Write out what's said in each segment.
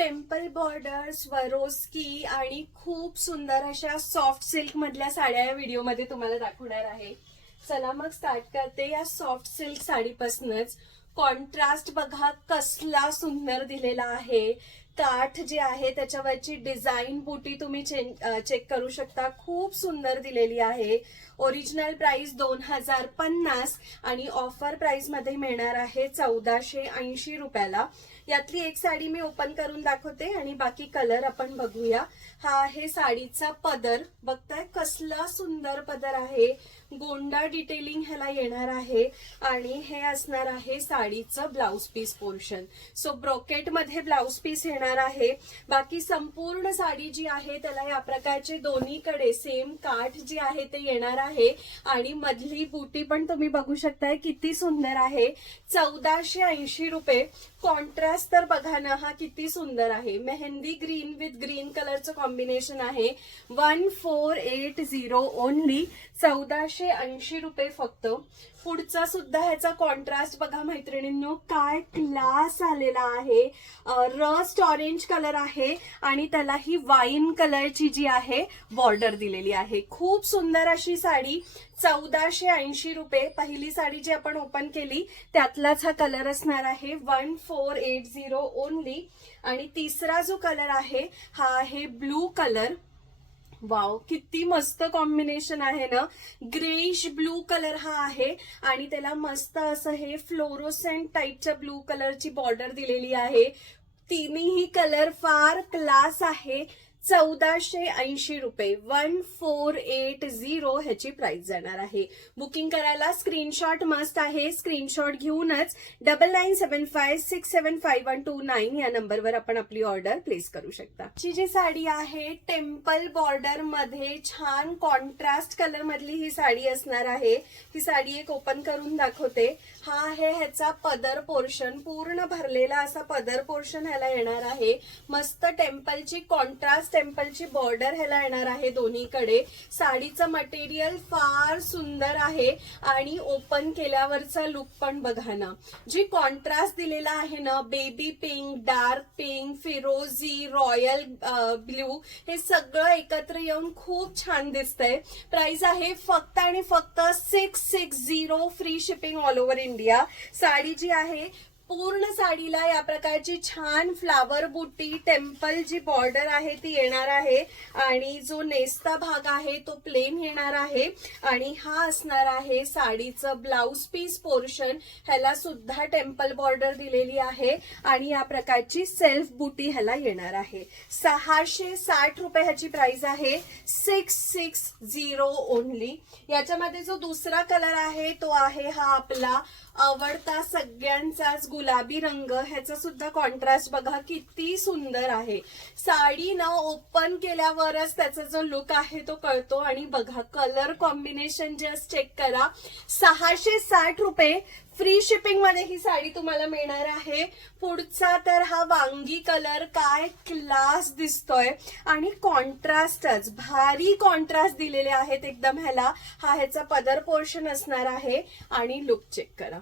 Temple border, Swarovski आणि खूप सुंदर अशा सॉफ्ट सिल्क मधल्या साड्या या व्हिडिओमध्ये तुम्हाला दाखवणार आहे. चला मग स्टार्ट करते. या सॉफ्ट सिल्क साडीपासूनच कॉन्ट्रास्ट बघा कसला सुंदर दिलेला आहे. काठ जे आहे त्याच्यावरची डिझाईन बुटी तुम्ही चेक करू शकता, खूप सुंदर दिलेली आहे. ओरिजिनल प्राइस 2050 आणि ऑफर प्राइस मध्ये मिळणार आहे 1480 रुपयाला. यातली एक साडी मी ओपन करून दाखवते आणि बाकी कलर आपण बघूया. हा आहे साडीचा पदर, बघताय कसला सुंदर पदर आहे. गोंडा डिटेलिंग ह्याला येणार आहे आणि हे असणार आहे साडीचं blouse piece portion. So brocade मध्ये ब्लाउज पीस येणार आहे. बाकी संपूर्ण साडी जी आहे त्याला या प्रकारचे दोन्हीकडे सेम काठ जी आहे ते येणार आहे आणि मधली बुटी पण तुम्ही बघू शकताय किती सुंदर आहे. 1480 रुपये. कॉन्ट्रास्ट तर बघा ना, हा किती सुंदर आहे. मेहंदी ग्रीन विथ ग्रीन कलरचं कॉम्बिनेशन आहे. 1480 ओनली, 1480 रुपये फक्त. पुढचा सुद्धा ह्याचा कॉन्ट्रास्ट बघा मैत्रिणींनो, काय क्लास आलेला आहे. रस्ट ऑरेंज कलर आहे आणि त्याला ही वाईन कलरची जी आहे बॉर्डर दिलेली आहे. खूप सुंदर अशी साडी, 1480 रुपये. पहिली साडी जी आपण ओपन केली त्यातलाच हा कलर असणार आहे. 1480 ओनली. आणि तिसरा जो कलर आहे हा आहे ब्लू कलर. वाव, किती मस्त कॉम्बिनेशन आहे ना. ग्रेइश ब्लू कलर हा आहे आणि त्याला मस्त असं हे फ्लोरोसेंट टाईपच्या ब्लू कलरची बॉर्डर दिलेली आहे. तिन्ही कलर फार क्लास आहे. 1480 रुपये, 1480 ह्याची प्राइस जाणार आहे. बुकिंग करायला स्क्रीनशॉट मस्ट आहे. स्क्रीनशॉट घेऊनच 9975675129 या नंबरवर आपण आपली ऑर्डर प्लेस करू शकता. ही जी साडी आहे टेम्पल बॉर्डर मध्ये छान कॉन्ट्रास्ट कलर मधली ही साडी असणार आहे. ही साडी एक ओपन करून दाखवते. हा आहे ह्याचा पदर पोर्शन, पूर्ण भरलेला असा पदर पोर्शन ह्याला येणार आहे. मस्त टेम्पलची कॉन्ट्रास्ट टेम्पलची बॉर्डर ह्याला येणार आहे दोन्हीकडे. साडीचं मटेरियल फार सुंदर आहे आणि ओपन केल्यावरचा लुक पण बघा ना. जी कॉन्ट्रास्ट दिलेला आहे ना, बेबी पिंक, डार्क पिंक, फिरोजी, रॉयल ब्ल्यू, हे सगळं एकत्र येऊन खूप छान दिसतंय. प्राइस आहे फक्त आणि फक्त 660, free shipping all over India. Sari जी आहे पूर्ण साडीला या प्रकारची छान फ्लावर बुटी, टेम्पल जी बॉर्डर आहे ती येणार आहे आणि जो नेस्ता भाग आहे तो प्लेन येणार आहे आणि हा असणार आहे साडीचं ब्लाउज पीस पोर्शन. ह्याला सुद्धा टेम्पल बॉर्डर दिलेली आहे आणि या प्रकारची सेल्फ बुटी ह्याला येणार आहे. 660 रुपये ह्याची प्राइस आहे. 660 ओनली. याच्यामध्ये जो दुसरा कलर आहे तो आहे हा आपला आवडता सगळ्यांचाच गुलाबी रंग. ह्याचा सुद्धा कॉन्ट्रास्ट बघा किती सुंदर आहे. साडी न ओपन केल्यावरच त्याचा जो लुक आहे तो कळतो आणि बघा कलर कॉम्बिनेशन जस्ट चेक करा. 660 रुपये. फ्री शिपिंग मध्ये ही साडी तुम्हाला मिळणार आहे. पुढचा तर हा वांगी कलर, काय क्लास दिसतोय आणि कॉन्ट्रास्टच भारी कॉन्ट्रास्ट दिलेले आहेत एकदम ह्याला. हा ह्याचा पदर पोर्शन असणार आहे आणि लुक चेक करा.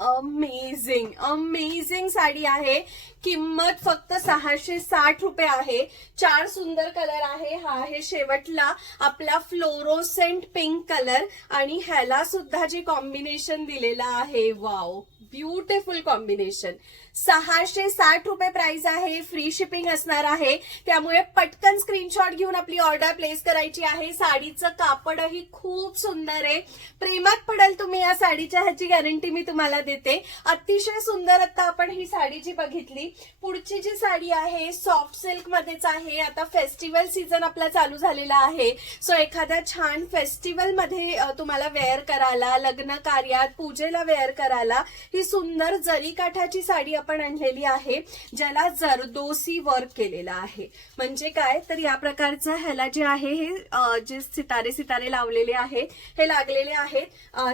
अमेझिंग अमेझिंग साडी आहे. किंमत फक्त 660 रुपये आहे. 4 सुंदर कलर आहे. हा आहे शेवटला आपला फ्लोरोसेंट पिंक कलर आणि ह्याला सुद्धा जे कॉम्बिनेशन दिलेला आहे, वाव, ब्युटिफुल कॉम्बिनेशन. 660 रुपये प्राइस आहे. फ्री शिपिंग असणार आहे. त्यामुळे पटकन स्क्रीनशॉट घेऊन आपली ऑर्डर प्लेस करायची आहे. साडीचं कापडही खूप सुंदर आहे. प्रेमात पडाल तुम्ही या साडीच्या, ह्याची गॅरंटी मी तुम्हाला देते. अतिशय सुंदर. आता आपण ही साडी जी बघितली, पुढची जी साडी आहे सॉफ्ट सिल्क मध्येच आहे. आता फेस्टिवल सीझन आपला चालू झालेला आहे. सो एखाद्या छान फेस्टिवल मध्ये तुम्हाला वेअर करायला, लग्न कार्यात, पूजेला वेअर करायला ही सुंदर जरी काठाची साडी आपण आणलेली आहे, ज्याला जरदोसी वर्क केलेला आहे. म्हणजे काय तर या प्रकारचं ह्याला जे आहे हे जे सितारे सितारे लावलेले आहेत हे लागलेले आहेत.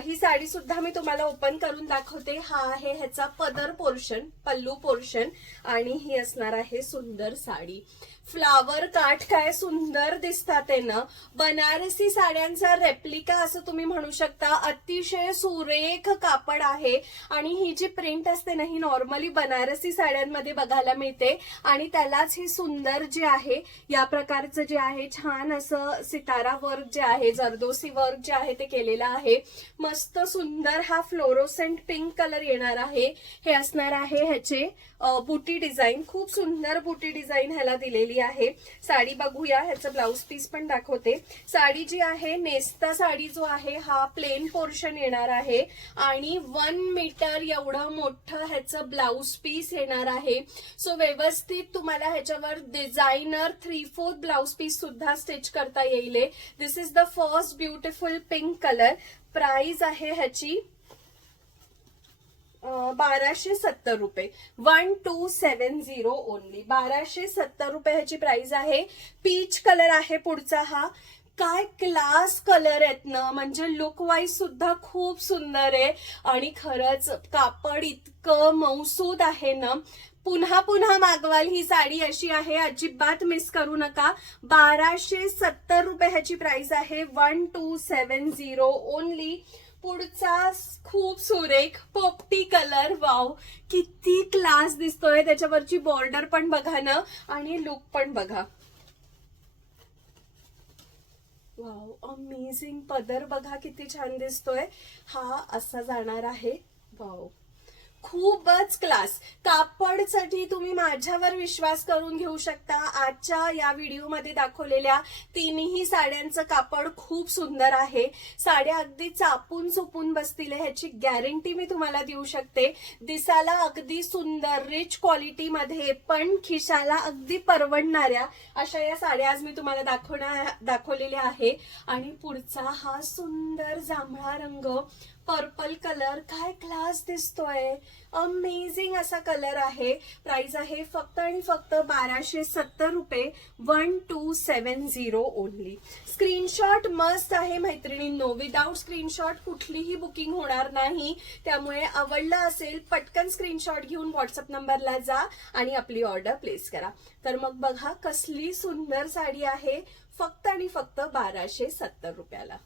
ही साडी सुद्धा मी तुम्हाला ओपन करून दाखवते. हा आहे ह्याचा पदर पोर्शन, पल्लू पोर्शन आणि ही असणार आहे सुंदर साडी. फ्लावर काठ काय सुंदर दिसतात आहे ना. बनारसी साड्यांचा रेप्लिका असं तुम्ही म्हणू शकता. अतिशय सुरेख कापड आहे आणि ही जी प्रिंट असते ना ही नॉर्मली बनारसी साड्यांमध्ये बघायला मिळते आणि त्यालाच हे सुंदर जे आहे या प्रकारचं जे आहे छान असं सितारा वर्क जे आहे, जरदोसी वर्क जे आहे ते केलेलं आहे. मस्त सुंदर हा फ्लोरोसेंट पिंक कलर येणार आहे. हे असणार आहे ह्याचे बुटी डिझाईन, खूप सुंदर बुटी डिझाईन ह्याला दिलेली आहे. साडी बघूया, ह्याचं ब्लाउज पीस पण दाखवते. साडी जी आहे नेस्ता साडी जो आहे हा प्लेन पोर्शन येणार आहे आणि 1 मीटर एवढं मोठं ह्याचं ब्लाउज पीस येणार आहे. सो व्यवस्थित तुम्हाला ह्याच्यावर डिझायनर 3/4 ब्लाउज पीस सुद्धा स्टिच करता येईल. This is the first beautiful pink colour. Price आहे ह्याची 1270 रुपये. 1270 ओनली. 1270 रुपये ह्याची प्राइस आहे. पीच कलर आहे पुढचा हा. काय क्लास कलर आहेत ना, म्हणजे लुक वाईज सुद्धा खूप सुंदर आहे आणि खरंच कापड इतकं मौसूद आहे ना. पुन्हा पुन्हा मागवाल ही साडी अशी आहे, अजिबात मिस करू नका. 1270 रुपये ह्याची प्राइस आहे. 1270 ओनली. पुढचा खूप सुरेख पोपटी कलर. वाव, किती क्लास दिसतोय. त्याच्यावरची बॉर्डर पण बघा ना आणि लुक पण बघा. Wow, amazing. पदर बघा किती छान दिसतोय. हा असा जाणार आहे. वाव, खूपच क्लास. कापडसाठी तुम्ही माझ्यावर विश्वास करून घेऊ शकता. आजच्या या व्हिडिओमध्ये दाखवलेल्या तिन्ही साड्यांचं कापड खूप सुंदर आहे. साड्या अगदी चापून चुपून बसतील ह्याची गॅरंटी मी तुम्हाला देऊ शकते. दिसायला अगदी सुंदर रिच क्वालिटीमध्ये पण खिशाला अगदी परवडणाऱ्या अशा या साड्या आज मी तुम्हाला दाखवलेल्या आहे. आणि पुढचा हा सुंदर जांभळा रंग, पर्पल कलर, काय क्लास दिसतोय. अमेझिंग असा कलर आहे. प्राइस आहे फक्त आणि फक्त 1270 रुपये. 1270 ओनली. स्क्रीनशॉट मस्ट आहे मैत्रिणींनो. विदाउट स्क्रीनशॉट कुठलीही बुकिंग होणार नाही. त्यामुळे आवडलं असेल पटकन स्क्रीनशॉट घेऊन व्हॉट्सअप नंबरला जा आणि आपली ऑर्डर प्लेस करा. तर मग बघा कसली सुंदर साडी आहे, फक्त आणि फक्त 1270 रुपयाला.